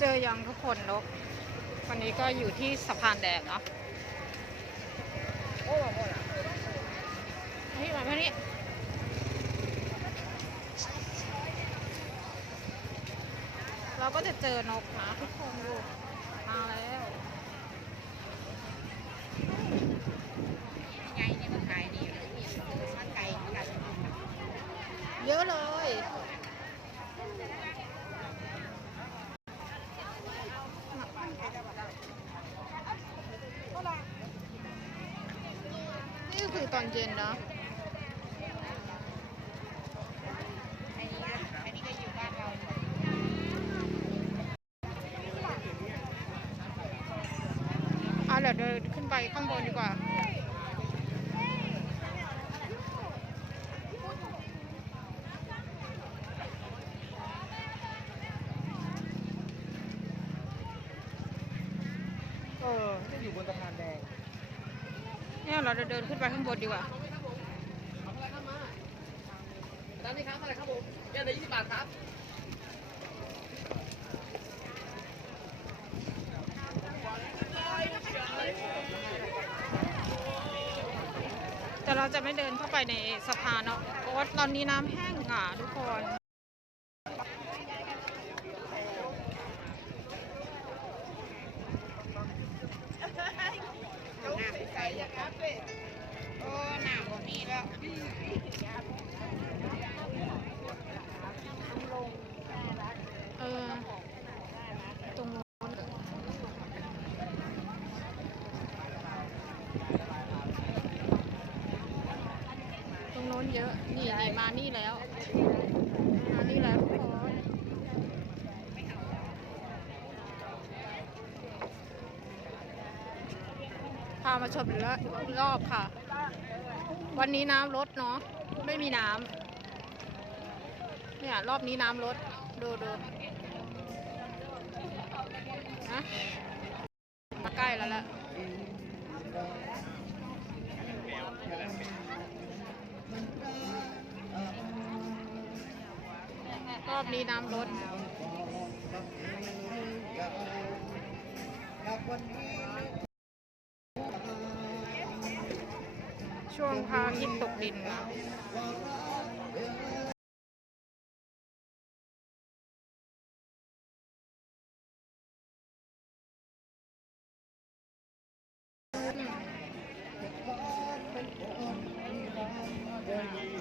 เจอยังทุกคนนกวันนี้ก็อยู่ที่สะพานแดงเนาะนี่มาเพื่อนนี่เราก็จะเจอนกนะทุกคนดูมาแล้วไงนี่มาขายนี่นี่มาไก่กันเยอะเลย ก็คือตอนเย็นนะอันนี้ก็อันนี้ก็อยู่บ้านเราเดี๋ยวเดินขึ้นไปข้างบนดีกว่าเออจะอยู่บนสะพานแดง เนี่ยเราจะเดินขึ้นไปข้างบนดีกว่าร้านนี้ครับอะไรครับผมแก้วละยี่สิบบาทครับแต่เราจะไม่เดินเข้าไปในสะพานเนาะเพราะว่าตอนนี้น้ำแห้งค่ะทุกคนน้ น้นเยอะ นี่นี่มานี่แล้ว มานี่แล้วทุกคนพามาชมอีกแล้วรอบค่ะ วันนี้น้ำลดเนาะ ไม่มีน้ำ เนี่ย รอบนี้น้ำลด ดูดูนะมาใกล้แล้วแหละ รอบนี้น้ำลดช่วงพาคิดตกดินนะน Amen.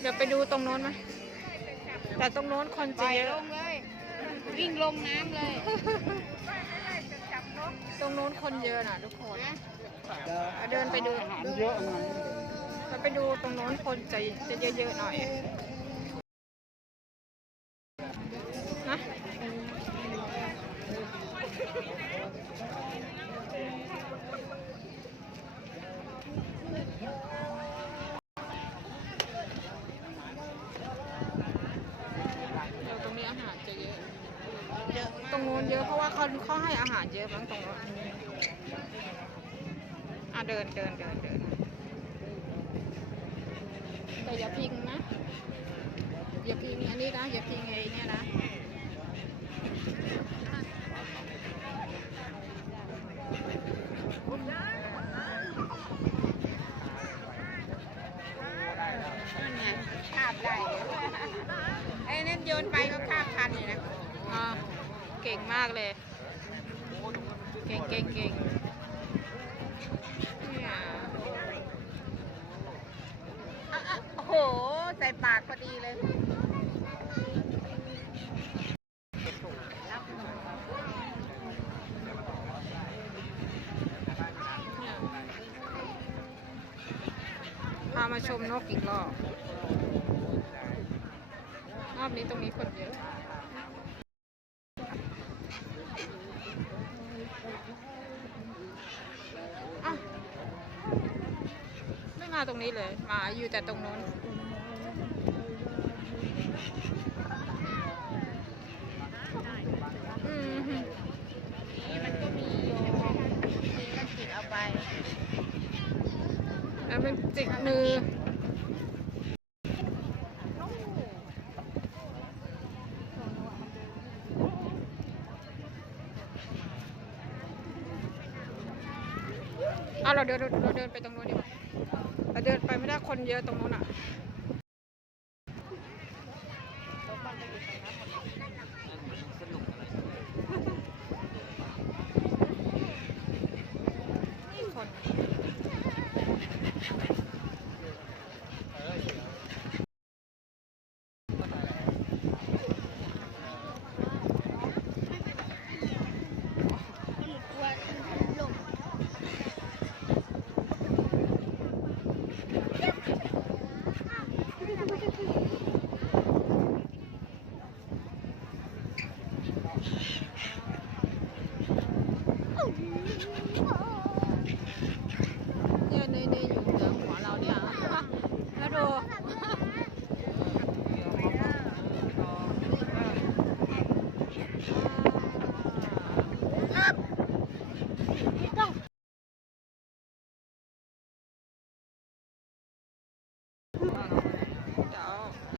เดี๋ยวไปดูตรงโน้นไหมแต่ตรงโน้นคนปล่จะอยเยลอะงเลย วิ่งลงน้ำเลยตรงโน้นคนเยอะนะทุกคนอะเดินไปดู เยอะนะเราไปดูตรงโน้นคนจะจะเยอะๆหน่อยนะเดี๋ยวตรงนี้อาหารจะเยอะ เยอะ ต รงโน้นเยอะเพราะว่าเขาเขาให้อาหารเยอะมั้งตรงโน้นอะเดินเดินเดินเดินแต่อย่าพิงนะอย่าพิงอันนี้นะอย่าพิงไอ้เนี่ยนะนั่นไงคาบได้ไอ้นั่นโยนไปก็คาบคันอยู่นะอ่าเก่งมากเลย เก่งเก่งเก่งโอ้โห ใส่ปากพอดีเลยพามาชมนกอีกรอบ รอบนี้ตรงนี้คนเยอะ มาตรงนี้เลยหมาอยู่แต่ตรงนู้นอืมนี่มันก็มีอยู่นี่ก็จิกเอาไป แล้วมันจิกมือเอาเราเดินเราเดินไปตรงนู้นดีกว่า เดินไปไม่ได้คนเยอะตรงนู้นอะคน